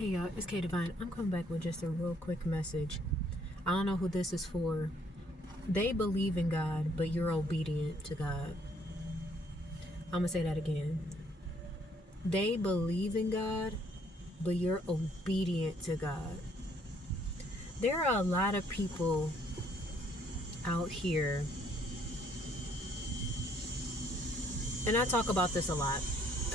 Hey y'all, it's K Divine. I'm coming back with just a real quick message. I don't know who this is for. They believe in God, but you're obedient to God. I'm gonna say that again. They believe in God, but you're obedient to God. There are a lot of people out here, and I talk about this a lot.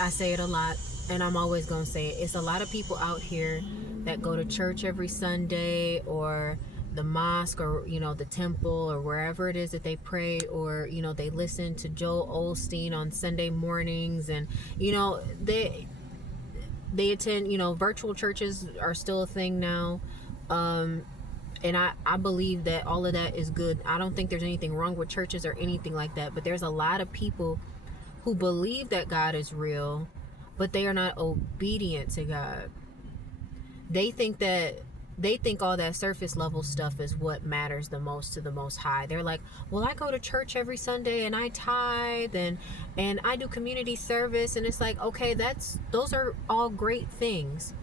I say it a lot, and I'm always gonna say it. It's a lot of people out here that go to church every Sunday, or the mosque, or the temple, or wherever it is that they pray, or they listen to Joel Osteen on Sunday mornings, and they attend. Virtual churches are still a thing now. And I believe that all of that is good. I don't think there's anything wrong with churches or anything like that, but there's a lot of people who believe that God is real, but they are not obedient to God. They think all that surface level stuff is what matters the most to the Most High. They're like, well, I go to church every Sunday and I tithe and I do community service, and it's like, okay, those are all great things.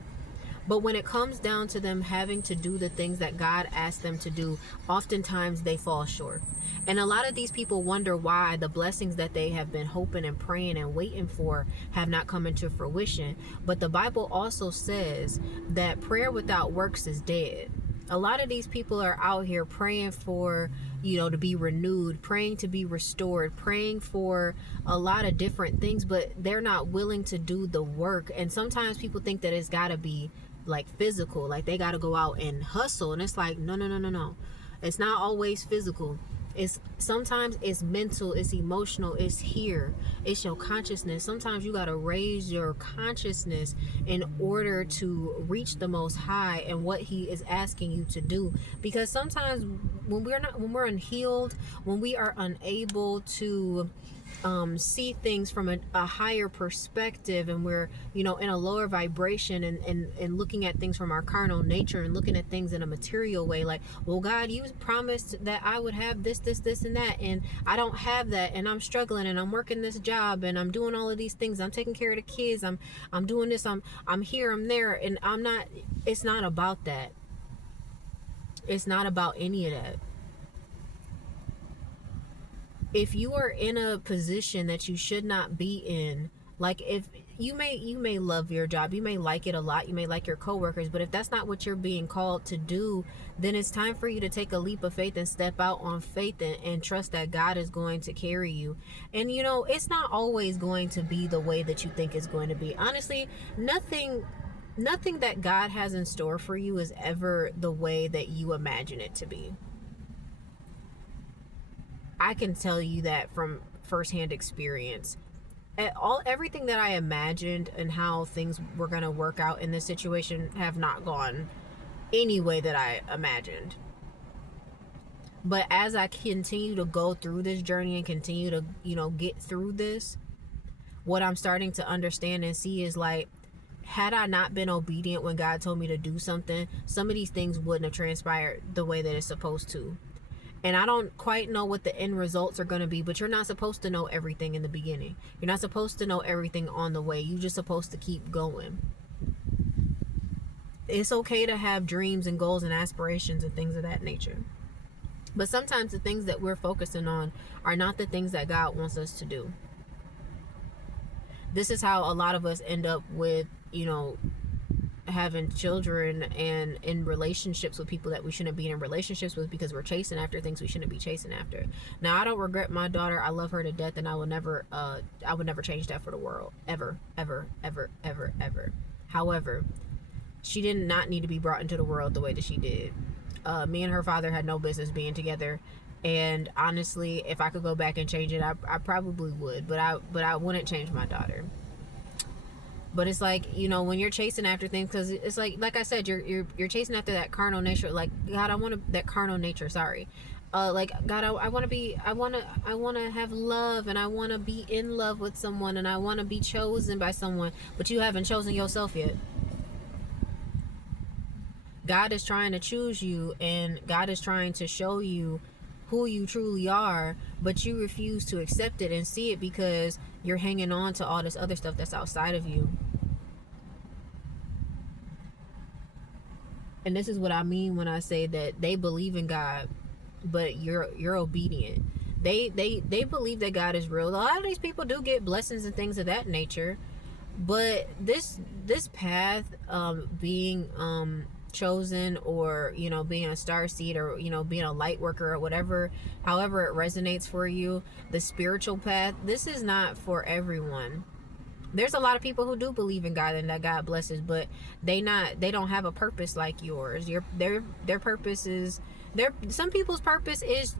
But when it comes down to them having to do the things that God asked them to do, oftentimes they fall short. And a lot of these people wonder why the blessings that they have been hoping and praying and waiting for have not come into fruition. But the Bible also says that prayer without works is dead. A lot of these people are out here praying for, to be renewed, praying to be restored, praying for a lot of different things, but they're not willing to do the work. And sometimes people think that it's got to be like physical, like they got to go out and hustle. And it's like, no. It's not always physical. Sometimes it's mental, it's emotional, it's here, it's your consciousness. Sometimes you got to raise your consciousness in order to reach the Most High and what He is asking you to do. Because sometimes when we're unhealed, when we are unable to see things from a higher perspective, and we're in a lower vibration, and looking at things from our carnal nature, and looking at things in a material way, like, well, God, you promised that I would have this and that, and I don't have that, and I'm struggling, and I'm working this job, and I'm doing all of these things, I'm taking care of the kids, I'm doing this, I'm here, I'm there, and I'm not. It's not about that. It's not about any of that. If you are in a position that you should not be in, like, if you may love your job, you may like it a lot, you may like your coworkers, but if that's not what you're being called to do, then it's time for you to take a leap of faith and step out on faith, and trust that God is going to carry you. And it's not always going to be the way that you think it's going to be. Honestly, nothing that God has in store for you is ever the way that you imagine it to be. I can tell you that from firsthand experience. Everything that I imagined and how things were going to work out in this situation have not gone any way that I imagined. But as I continue to go through this journey and continue to, get through this, what I'm starting to understand and see is, like, had I not been obedient when God told me to do something, some of these things wouldn't have transpired the way that it's supposed to. And I don't quite know what the end results are going to be, but you're not supposed to know everything in the beginning. You're not supposed to know everything on the way. You're just supposed to keep going. It's okay to have dreams and goals and aspirations and things of that nature. But sometimes the things that we're focusing on are not the things that God wants us to do. This is how a lot of us end up with, having children and in relationships with people that we shouldn't be in relationships with, because we're chasing after things we shouldn't be chasing after. Now, I don't regret my daughter. I love her to death, and I would never change that for the world, ever. However, she did not need to be brought into the world the way that she did. Me and her father had no business being together, and honestly, if I could go back and change it, I probably would, but I wouldn't change my daughter. But it's like, when you're chasing after things, because it's like I said, you're chasing after that carnal nature. Like, God, I want that carnal nature. Sorry, like, God, I want to have love, and I want to be in love with someone, and I want to be chosen by someone. But you haven't chosen yourself yet. God is trying to choose you, and God is trying to show you who you truly are, but you refuse to accept it and see it because you're hanging on to all this other stuff that's outside of you. And this is what I mean when I say that they believe in God, but you're obedient. They believe that God is real. A lot of these people do get blessings and things of that nature, but this path, being chosen, or being a star seed, or being a light worker, or whatever, however it resonates for you, the spiritual path, this is not for everyone. There's a lot of people who do believe in God and that God blesses, but they don't have a purpose like yours. Their purpose is, some people's purpose is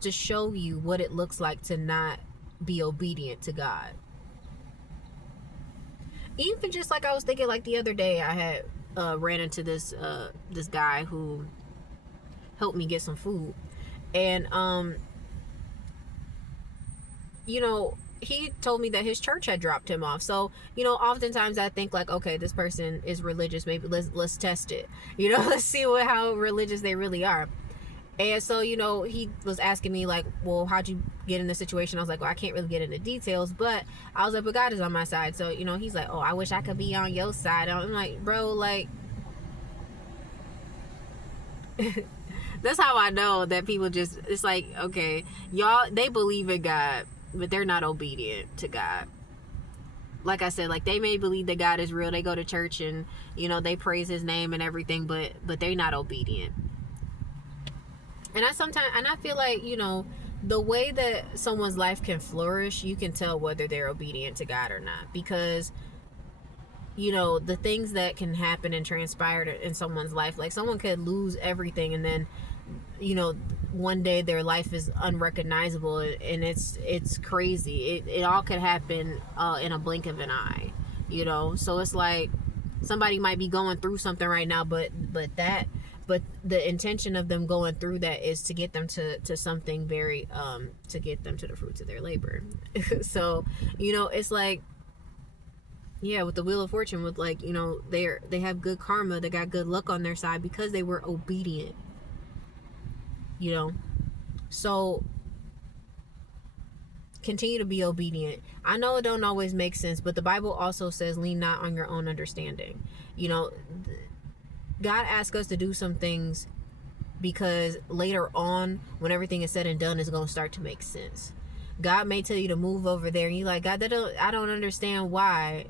to show you what it looks like to not be obedient to God. Even just like I was thinking, like the other day, I had ran into this guy who helped me get some food, and he told me that his church had dropped him off. So, oftentimes I think like, okay, this person is religious. Maybe let's test it. Let's see how religious they really are. And so, he was asking me like, well, how'd you get in this situation? I was like, well, I can't really get into details, but I was like, but God is on my side. So, he's like, oh, I wish I could be on your side. I'm like, bro, like, that's how I know that people just, it's like, okay, y'all, they believe in God, but they're not obedient to God. Like I said, like, they may believe that God is real. They go to church and, they praise his name and everything, but they're not obedient. And I feel like, the way that someone's life can flourish, you can tell whether they're obedient to God or not. Because, the things that can happen and transpire in someone's life, like someone could lose everything and then, one day their life is unrecognizable, and it's crazy. It all could happen in a blink of an eye, So it's like somebody might be going through something right now, but the intention of them going through that is to get them to something very to get them to the fruits of their labor. So it's like, yeah, with the Wheel of Fortune, with like, they have good karma, they got good luck on their side because they were obedient. So continue to be obedient. I know it don't always make sense, but the Bible also says, lean not on your own understanding. God asks us to do some things because later on, when everything is said and done, it's going to start to make sense. God may tell you to move over there, and you're like, God, I don't understand why.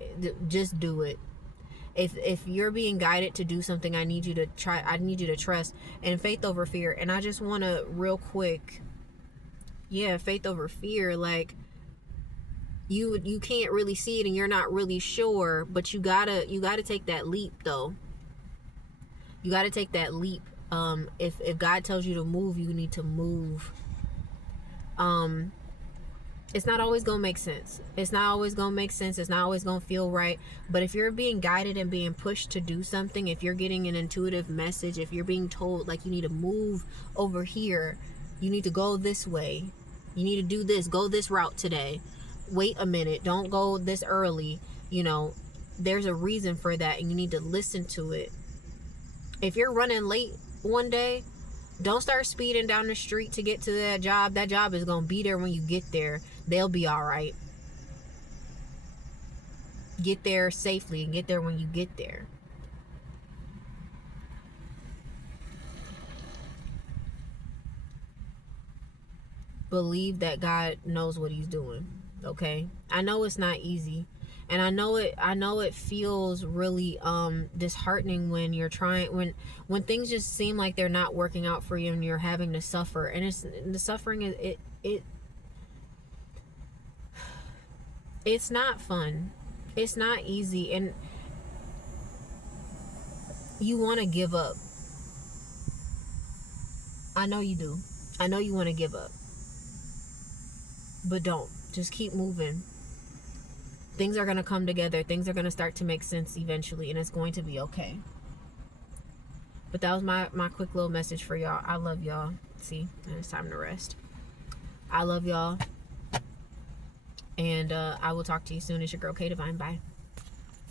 Just do it. If you're being guided to do something, I need you to trust, and faith over fear. And I just want to real quick, faith over fear. Like, you can't really see it and you're not really sure, but you gotta take that leap though. You gotta take that leap. If God tells you to move, you need to move. It's not always gonna make sense. It's not always gonna feel right. But if you're being guided and being pushed to do something, if you're getting an intuitive message, if you're being told like you need to move over here, you need to go this way, you need to do this, go this route today, wait a minute, don't go this early, there's a reason for that, and you need to listen to it. If you're running late one day, don't start speeding down the street to get to that job. That job is going to be there when you get there. They'll be all right. Get there safely and get there when you get there. Believe that God knows what he's doing, okay? I know it's not easy. And I know it feels really disheartening when you're trying, when things just seem like they're not working out for you and you're having to suffer. And the suffering is it's not fun. It's not easy, and you want to give up. I know you do. I know you want to give up. But don't. Just keep moving. Things are going to come together. Things are going to start to make sense eventually, and it's going to be okay. But that was my quick little message for y'all. I love y'all. See, and it's time to rest. I love y'all. And I will talk to you soon. It's your girl, K Divine. Bye.